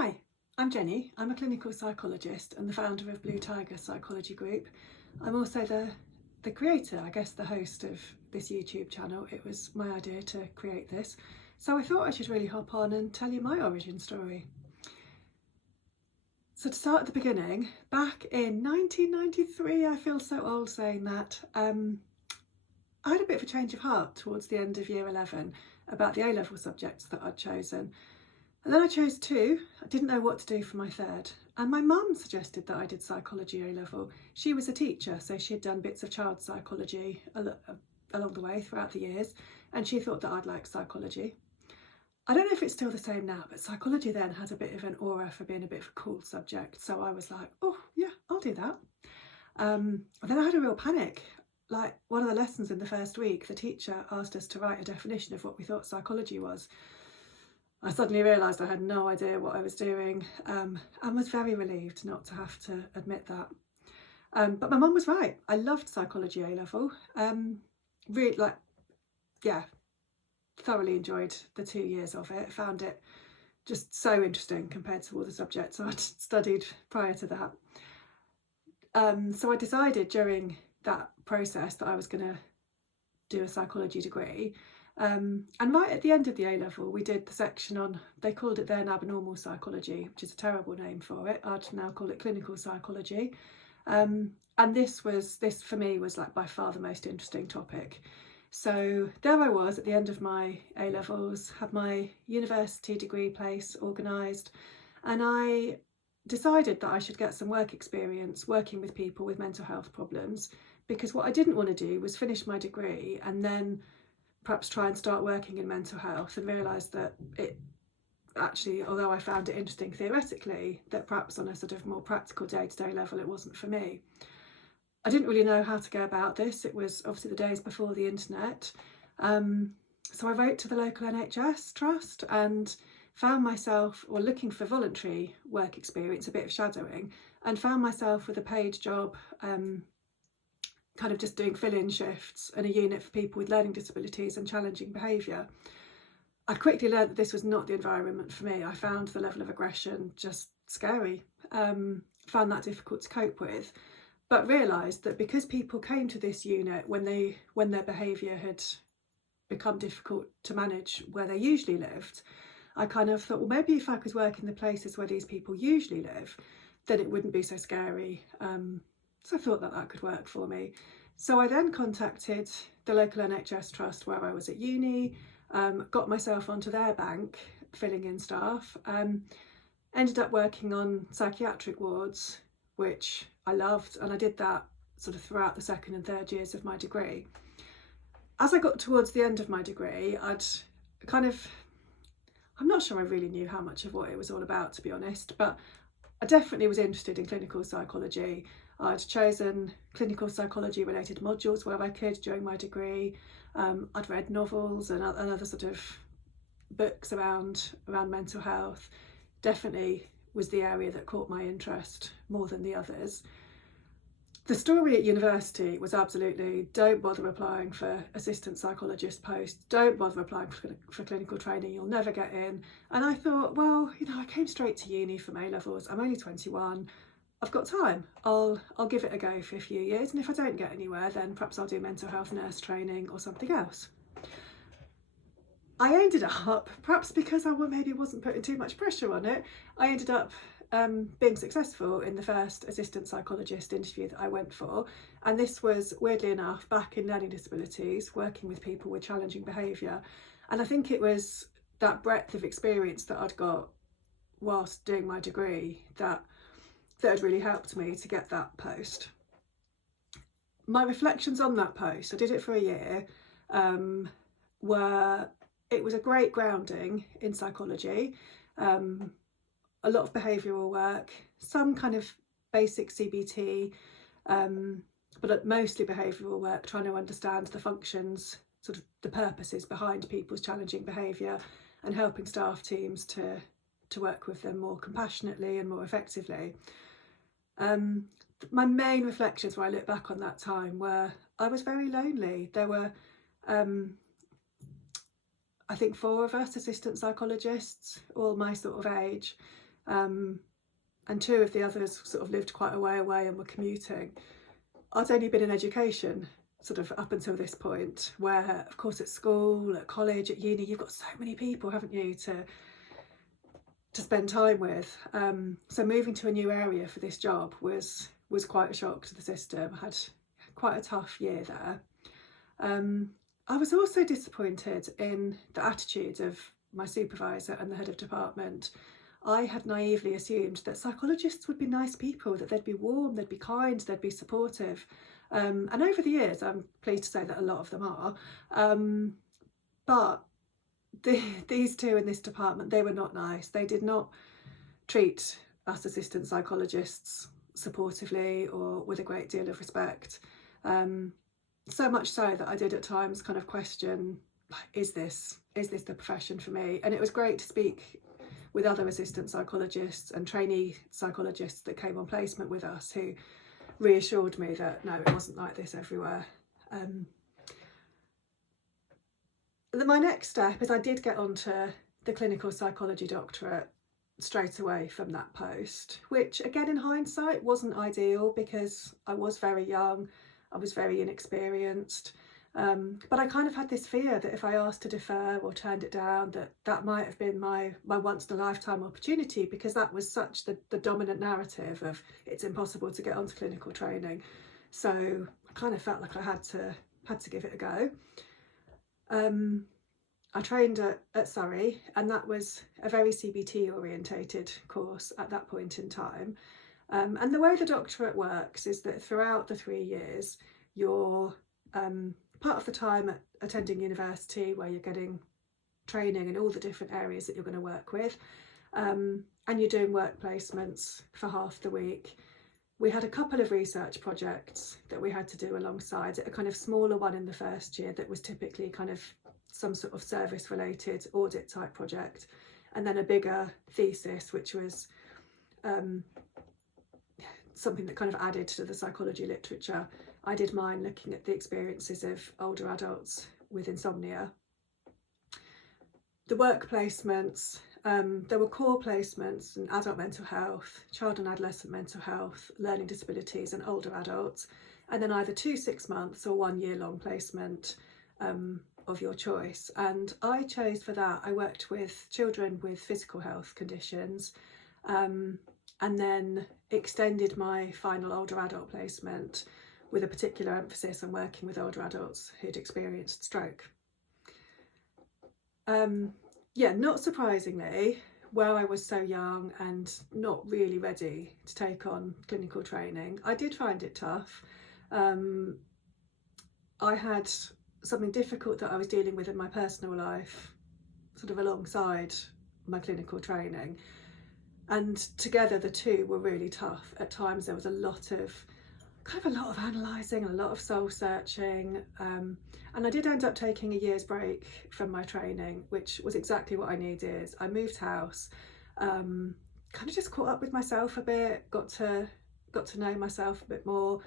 Hi, I'm Jenny. I'm a clinical psychologist and the founder of Blue Tiger Psychology Group. I'm also the creator, I guess the host of this YouTube channel. It was my idea to create this, so I thought I should really hop on and tell you my origin story. So to start at the beginning, back in 1993, I feel so old saying that, I had a bit of a change of heart towards the end of year 11 about the A-level subjects that I'd chosen. And then I chose two. I didn't know what to do for my third. And my mum suggested that I did psychology A-level. She was a teacher, so she had done bits of child psychology along the way throughout the years. And she thought that I'd like psychology. I don't know if it's still the same now, but psychology then had a bit of an aura for being a bit of a cool subject. So I was like, oh yeah, I'll do that. And then I had a real panic. Like one of the lessons in the first week, the teacher asked us to write a definition of what we thought psychology was. I suddenly realised I had no idea what I was doing, and was very relieved not to have to admit that. But my mum was right. I loved psychology A-level. Really, thoroughly enjoyed the 2 years of it. Found it just so interesting compared to all the subjects I'd studied prior to that. So I decided during that process that I was going to do a psychology degree. And right at the end of the A-level, we did the section on, they called it then abnormal psychology, which is a terrible name for it. I'd now call it clinical psychology. And this for me was like by far the most interesting topic. So there I was at the end of my A-levels, had my university degree place organised, and I decided that I should get some work experience working with people with mental health problems, because what I didn't want to do was finish my degree and then perhaps try and start working in mental health and realise that it actually, although I found it interesting theoretically, that perhaps on a sort of more practical day-to-day level it wasn't for me. I didn't really know how to go about this. It was obviously the days before the internet. So I wrote to the local NHS trust and found myself, or looking for voluntary work experience, a bit of shadowing, and found myself with a paid job, kind of just doing fill-in shifts in a unit for people with learning disabilities and challenging behaviour. I quickly learned that this was not the environment for me. I found the level of aggression just scary, found that difficult to cope with, but realised that because people came to this unit when their behaviour had become difficult to manage where they usually lived, I kind of thought, well, maybe if I could work in the places where these people usually live, then it wouldn't be so scary. So I thought that that could work for me. So I then contacted the local NHS trust where I was at uni, got myself onto their bank, filling in staff, ended up working on psychiatric wards, which I loved, and I did that sort of throughout the second and third years of my degree. As I got towards the end of my degree, I'm not sure I really knew how much of what it was all about, to be honest, but I definitely was interested in clinical psychology. I'd chosen clinical psychology related modules where I could during my degree. I'd read novels and other sort of books around mental health. Definitely was the area that caught my interest more than the others. The story at university was absolutely, don't bother applying for assistant psychologist posts, don't bother applying for clinical training, you'll never get in. And I thought, well, I came straight to uni from A-levels, I'm only 21, I've got time, I'll give it a go for a few years, and if I don't get anywhere, then perhaps I'll do mental health nurse training or something else. I ended up, perhaps because I maybe wasn't putting too much pressure on it, I ended up being successful in the first assistant psychologist interview that I went for, and this was, weirdly enough, back in learning disabilities, working with people with challenging behaviour. And I think it was that breadth of experience that I'd got whilst doing my degree that had really helped me to get that post. My reflections on that post, I did it for a year, were it was a great grounding in psychology, a lot of behavioural work, some kind of basic CBT, but mostly behavioural work, trying to understand the functions, sort of the purposes behind people's challenging behaviour, and helping staff teams to work with them more compassionately and more effectively. My main reflections when I look back on that time were I was very lonely. There were I think 4 of us assistant psychologists, all my sort of age, and two of the others sort of lived quite a way away and were commuting. I'd only been in education sort of up until this point, where of course at school, at college, at uni, you've got so many people, haven't you, to spend time with. So moving to a new area for this job was quite a shock to the system. I had quite a tough year there. I was also disappointed in the attitude of my supervisor and the head of department. I had naively assumed that psychologists would be nice people, that they'd be warm, they'd be kind, they'd be supportive. And over the years, I'm pleased to say that a lot of them are. But these two in this department, they were not nice. They did not treat us assistant psychologists supportively or with a great deal of respect. So much so that I did at times kind of question, is this the profession for me? And it was great to speak with other assistant psychologists and trainee psychologists that came on placement with us, who reassured me that no, it wasn't like this everywhere. My next step is I did get onto the clinical psychology doctorate straight away from that post, which again in hindsight wasn't ideal because I was very young, I was very inexperienced, but I kind of had this fear that if I asked to defer or turned it down, that might have been my once in a lifetime opportunity, because that was such the dominant narrative of it's impossible to get onto clinical training. So I kind of felt like I had to give it a go. I trained at Surrey, and that was a very CBT orientated course at that point in time. And the way the doctorate works is that throughout the 3 years, you're part of the time attending university, where you're getting training in all the different areas that you're going to work with, and you're doing work placements for half the week. We had a couple of research projects that we had to do alongside it, a kind of smaller one in the first year that was typically kind of some sort of service related audit type project, and then a bigger thesis, which was something that kind of added to the psychology literature. I did mine looking at the experiences of older adults with insomnia. The work placements, there were core placements in adult mental health, child and adolescent mental health, learning disabilities and older adults, and then either 2 6 months or 1 year long placement of your choice. And I chose for that, I worked with children with physical health conditions, and then extended my final older adult placement with a particular emphasis on working with older adults who'd experienced stroke. Yeah, not surprisingly, where I was so young and not really ready to take on clinical training, I did find it tough. I had something difficult that I was dealing with in my personal life, sort of alongside my clinical training. And together the two were really tough. At times there was a lot of analysing, a lot of soul searching, and I did end up taking a year's break from my training, which was exactly what I needed. I moved house, kind of just caught up with myself a bit, got to know myself a bit more,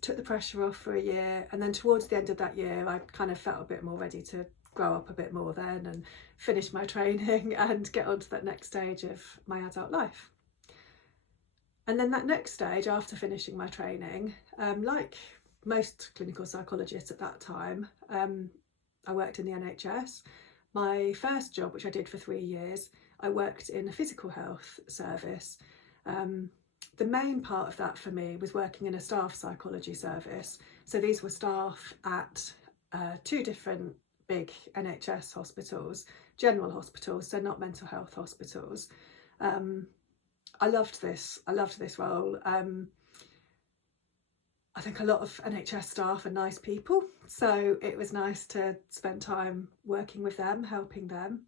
took the pressure off for a year, and then towards the end of that year I kind of felt a bit more ready to grow up a bit more then and finish my training and get on to that next stage of my adult life. And then that next stage, after finishing my training, like most clinical psychologists at that time, I worked in the NHS. My first job, which I did for 3 years, I worked in a physical health service. The main part of that for me was working in a staff psychology service. So these were staff at 2 different big NHS hospitals, general hospitals, so not mental health hospitals. I loved this role. I think a lot of NHS staff are nice people, so it was nice to spend time working with them, helping them.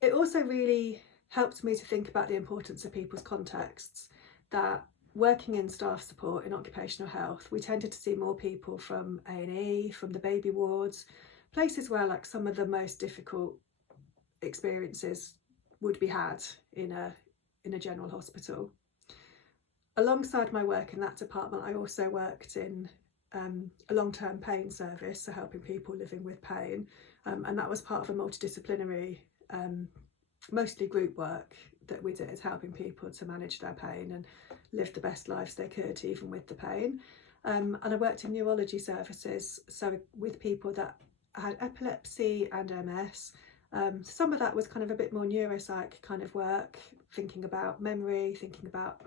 It also really helped me to think about the importance of people's contexts, that working in staff support in occupational health, we tended to see more people from A&E, from the baby wards, places where like some of the most difficult experiences would be had in a general hospital. Alongside my work in that department, I also worked in a long-term pain service, so helping people living with pain, and that was part of a multidisciplinary mostly group work that we did, helping people to manage their pain and live the best lives they could, even with the pain. And I worked in neurology services, so with people that had epilepsy and MS. Some of that was kind of a bit more neuropsych kind of work, thinking about memory, thinking about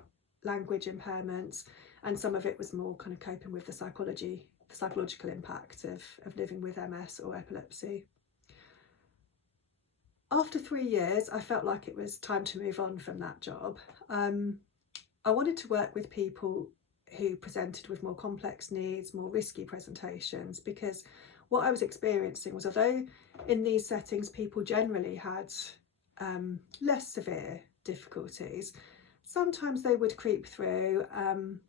language impairments, and some of it was more kind of coping with the psychological impact of living with MS or epilepsy. After 3 years, I felt like it was time to move on from that job. I wanted to work with people who presented with more complex needs, more risky presentations, because what I was experiencing was, although in these settings people generally had less severe difficulties, sometimes they would creep through, and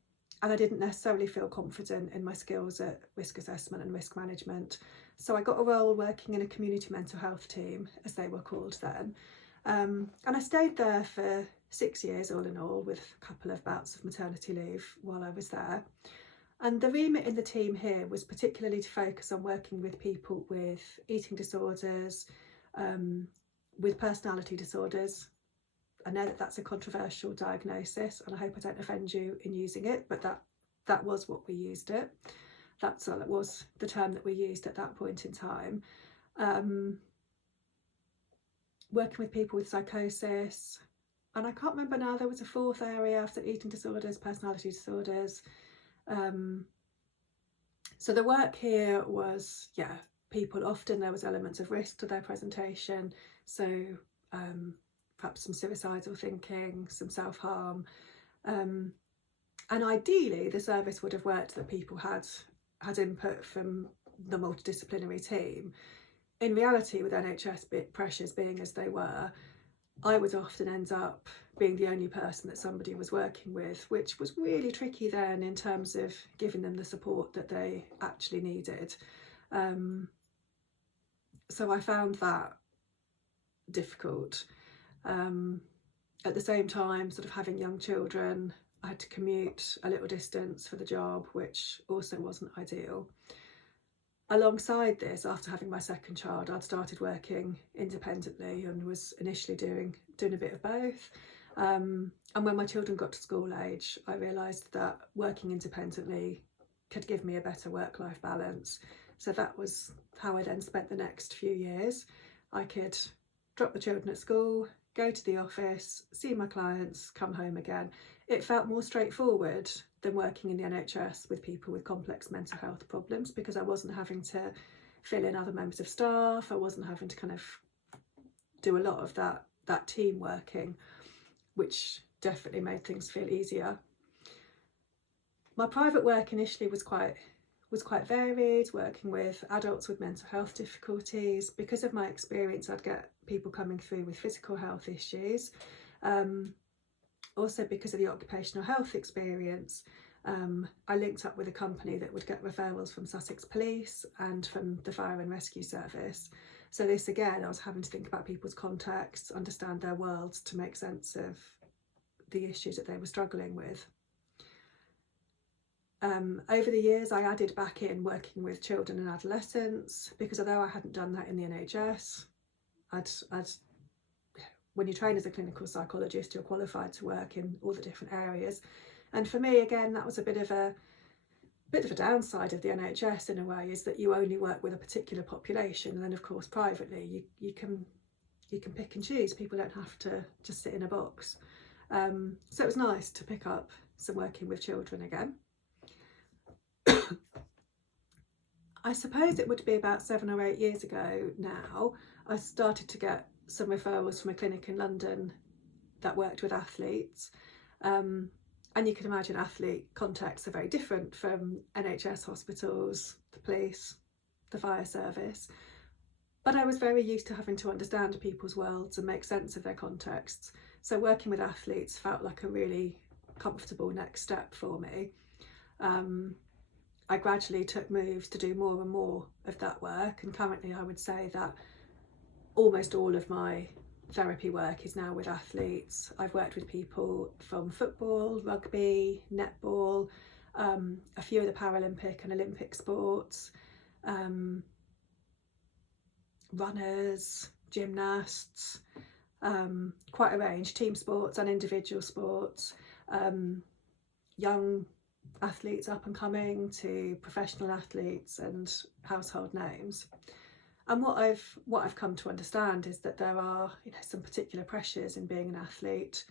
I didn't necessarily feel confident in my skills at risk assessment and risk management. So I got a role working in a community mental health team, as they were called then. And I stayed there for 6 years all in all, with a couple of bouts of maternity leave while I was there. And the remit in the team here was particularly to focus on working with people with eating disorders, with personality disorders. I know that that's a controversial diagnosis, and I hope I don't offend you in using it, but that was what we used it. That was the term that we used at that point in time. Working with people with psychosis, and I can't remember now, there was a fourth area after eating disorders, personality disorders. So the work here was, people, often there was elements of risk to their presentation, so perhaps some suicidal thinking, some self-harm, and ideally the service would have worked that people had input from the multidisciplinary team. In reality, with NHS pressures being as they were, I would often end up being the only person that somebody was working with, which was really tricky then in terms of giving them the support that they actually needed. So I found that difficult. At the same time, sort of having young children, I had to commute a little distance for the job, which also wasn't ideal. Alongside this, after having my second child, I'd started working independently and was initially doing a bit of both. And when my children got to school age, I realised that working independently could give me a better work-life balance. So that was how I then spent the next few years. I could drop the children at school, go to the office, see my clients, come home again. It felt more straightforward than working in the NHS with people with complex mental health problems, because I wasn't having to fill in other members of staff. I wasn't having to kind of do a lot of that team working, which definitely made things feel easier. My private work initially was quite varied, working with adults with mental health difficulties. Because of my experience, I'd get people coming through with physical health issues. Also, because of the occupational health experience, I linked up with a company that would get referrals from Sussex Police and from the Fire and Rescue Service. So this, again, I was having to think about people's contexts, understand their worlds to make sense of the issues that they were struggling with. Over the years, I added back in working with children and adolescents, because although I hadn't done that in the NHS, when you train as a clinical psychologist, you're qualified to work in all the different areas. And for me, again, that was a bit of a downside of the NHS in a way, is that you only work with a particular population. And then, of course, privately, you can pick and choose. People don't have to just sit in a box. So it was nice to pick up some working with children again. I suppose it would be about 7 or 8 years ago now, I started to get some referrals from a clinic in London that worked with athletes. And you can imagine athlete contexts are very different from NHS hospitals, the police, the fire service. But I was very used to having to understand people's worlds and make sense of their contexts. So working with athletes felt like a really comfortable next step for me. I gradually took moves to do more and more of that work, and currently I would say that almost all of my therapy work is now with athletes. I've worked with people from football, rugby, netball, a few of the Paralympic and Olympic sports, runners, gymnasts, quite a range, team sports and individual sports, young athletes up and coming to professional athletes and household names. And what I've come to understand is that there are, you know, some particular pressures in being an athlete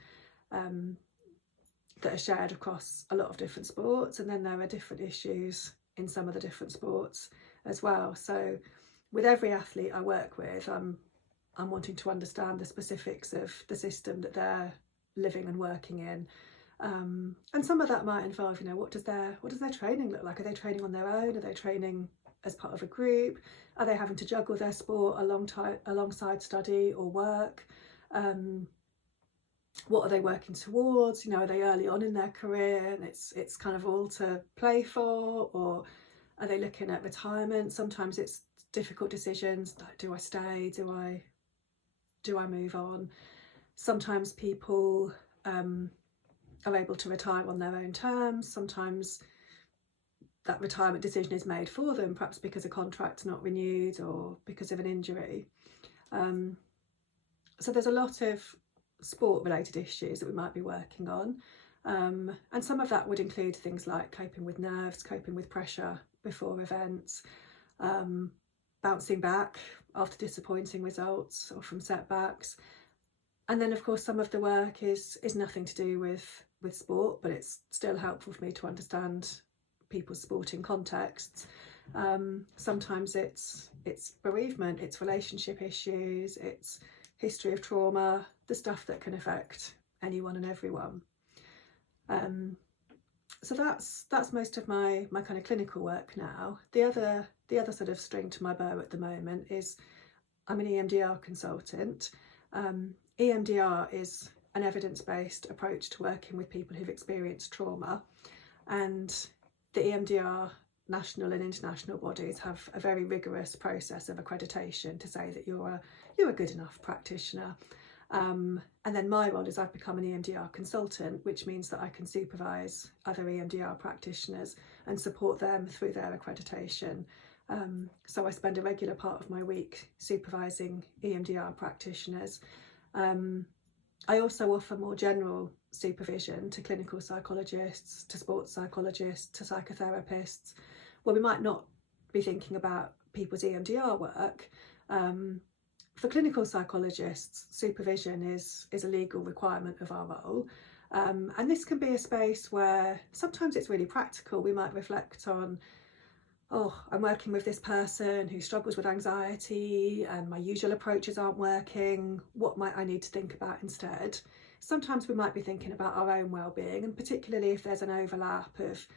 that are shared across a lot of different sports, and then there are different issues in some of the different sports as well. So with every athlete I work with, I'm wanting to understand the specifics of the system that they're living and working in. And some of that might involve, you know, what does their training look like? Are they training on their own? Are they training as part of a group? Are they having to juggle their sport alongside study or work? What are they working towards? You know, are they early on in their career and it's kind of all to play for, or are they looking at retirement? Sometimes it's difficult decisions. Like, do I stay? Do I move on? Sometimes people are able to retire on their own terms. Sometimes that retirement decision is made for them, perhaps because a contract's not renewed or because of an injury. So there's a lot of sport related issues that we might be working on, and some of that would include things like coping with nerves, coping with pressure before events, bouncing back after disappointing results or from setbacks. And then of course some of the work is nothing to do with sport, but it's still helpful for me to understand people's sporting contexts. Sometimes it's bereavement, it's relationship issues, it's history of trauma, the stuff that can affect anyone and everyone. So that's most of my kind of clinical work now. The other sort of string to my bow at the moment is I'm an EMDR consultant. EMDR is an evidence-based approach to working with people who've experienced trauma, and the EMDR national and international bodies have a very rigorous process of accreditation to say that you're a good enough practitioner. And then my role is I've become an EMDR consultant, which means that I can supervise other EMDR practitioners and support them through their accreditation. So I spend a regular part of my week supervising EMDR practitioners. I also offer more general supervision to clinical psychologists, to sports psychologists, to psychotherapists, where we might not be thinking about people's EMDR work. For clinical psychologists, supervision is a legal requirement of our role. And this can be a space where sometimes it's really practical. We might reflect on, oh, I'm working with this person who struggles with anxiety and my usual approaches aren't working. What might I need to think about instead? Sometimes we might be thinking about our own well-being, and particularly if there's an overlap of,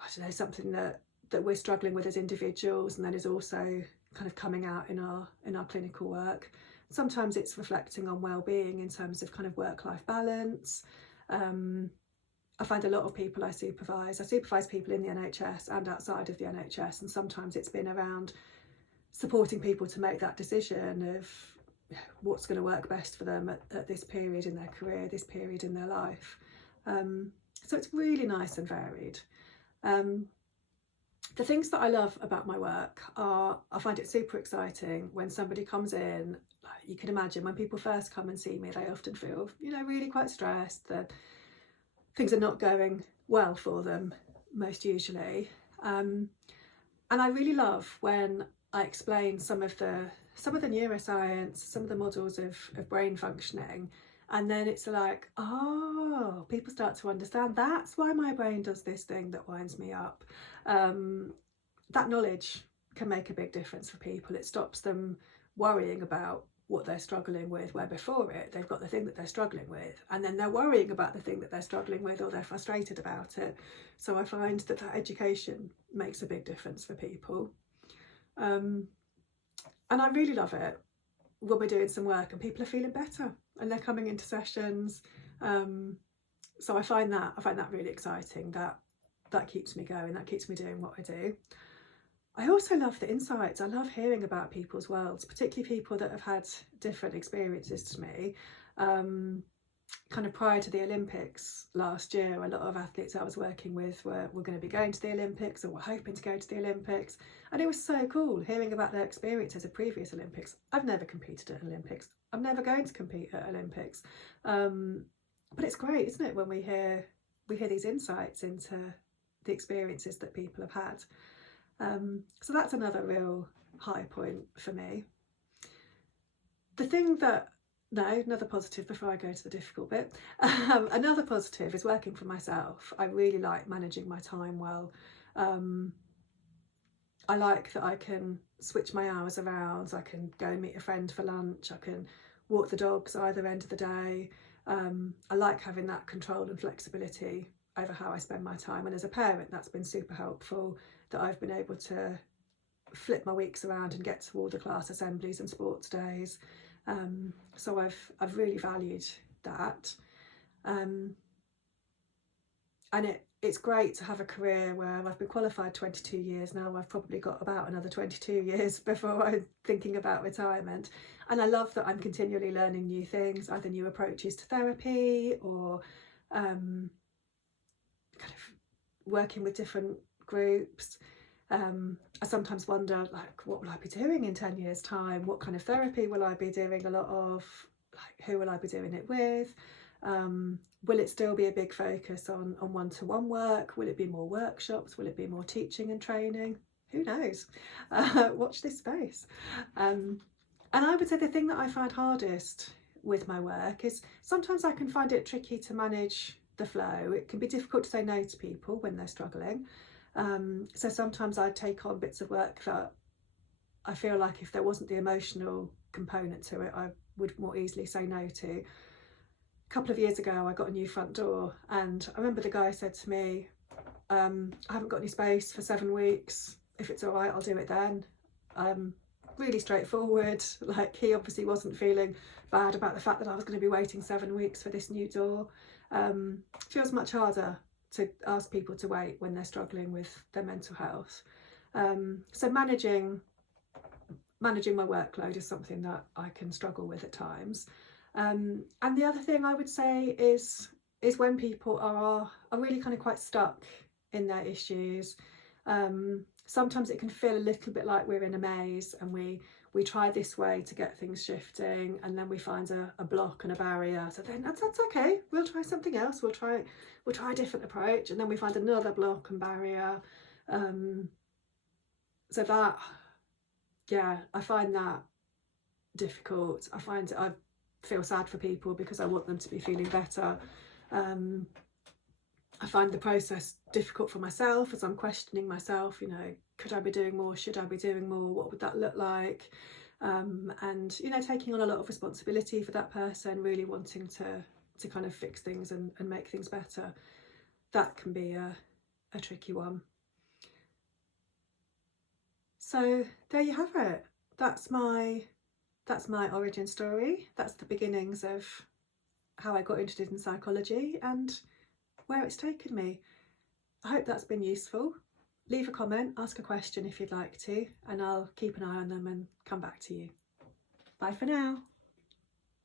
I don't know, something that we're struggling with as individuals and then is also kind of coming out in our clinical work. Sometimes it's reflecting on well-being in terms of kind of work-life balance. I find a lot of people I supervise people in the NHS and outside of the NHS, and sometimes it's been around supporting people to make that decision of what's going to work best for them at this period in their career, this period in their life. So it's really nice and varied. The things that I love about my work are, I find it super exciting when somebody comes in. You can imagine when people first come and see me, they often feel, you know, really quite stressed, that things are not going well for them most usually. And I really love when I explain some of the neuroscience, some of the models of brain functioning, and then it's like, oh, people start to understand that's why my brain does this thing that winds me up. That knowledge can make a big difference for people. It stops them worrying about what they're struggling with, where before it they've got the thing that they're struggling with, and then they're worrying about the thing that they're struggling with, or they're frustrated about it. So I find that education makes a big difference for people. And I really love it when we're doing some work and people are feeling better and they're coming into sessions. So I find that really exciting. That keeps me going, that keeps me doing what I do. I also love the insights. I love hearing about people's worlds, particularly people that have had different experiences to me. Kind of prior to the Olympics last year, a lot of athletes I was working with were going to be going to the Olympics or were hoping to go to the Olympics. And it was so cool hearing about their experiences of previous Olympics. I've never competed at an Olympics. I'm never going to compete at Olympics. But it's great, isn't it, when we hear these insights into the experiences that people have had. So that's another real high point for me. The thing that, another positive before I go to the difficult bit. Another positive is working for myself. I really like managing my time well. I like that I can switch my hours around. I can go and meet a friend for lunch. I can walk the dogs either end of the day. I like having that control and flexibility over how I spend my time. And as a parent, that's been super helpful, that I've been able to flip my weeks around and get to all the class assemblies and sports days. So I've really valued that. And it's great to have a career where I've been qualified 22 years now. I've probably got about another 22 years before I'm thinking about retirement. And I love that I'm continually learning new things, either new approaches to therapy or kind of working with different groups. I sometimes wonder, like, what will I be doing in 10 years' time? What kind of therapy will I be doing a lot of? Like, who will I be doing it with? Will it still be a big focus on one-to-one work? Will it be more workshops? Will it be more teaching and training? Who knows? Watch this space. And I would say the thing that I find hardest with my work is sometimes I can find it tricky to manage the flow. It can be difficult to say no to people when they're struggling. So sometimes I take on bits of work that I feel like if there wasn't the emotional component to it, I would more easily say no to. A couple of years ago, I got a new front door, and I remember the guy said to me, I haven't got any space for 7 weeks. If it's all right, I'll do it then. Really straightforward. Like, he obviously wasn't feeling bad about the fact that I was going to be waiting 7 weeks for this new door. Feels much harder to ask people to wait when they're struggling with their mental health. So managing my workload is something that I can struggle with at times. And the other thing I would say is when people are really kind of quite stuck in their issues. Sometimes it can feel a little bit like we're in a maze, and we try this way to get things shifting, and then we find a block and a barrier. So then that's okay. We'll try something else. We'll try a different approach, and then we find another block and barrier. So that, I find that difficult. I feel sad for people because I want them to be feeling better. I find the process difficult for myself as I'm questioning myself, could I be doing more? Should I be doing more? What would that look like? And, taking on a lot of responsibility for that person, really wanting to kind of fix things and make things better. That can be a tricky one. So there you have it. That's my origin story. That's the beginnings of how I got interested in psychology and where it's taken me. I hope that's been useful. Leave a comment, ask a question if you'd like to, and I'll keep an eye on them and come back to you. Bye for now.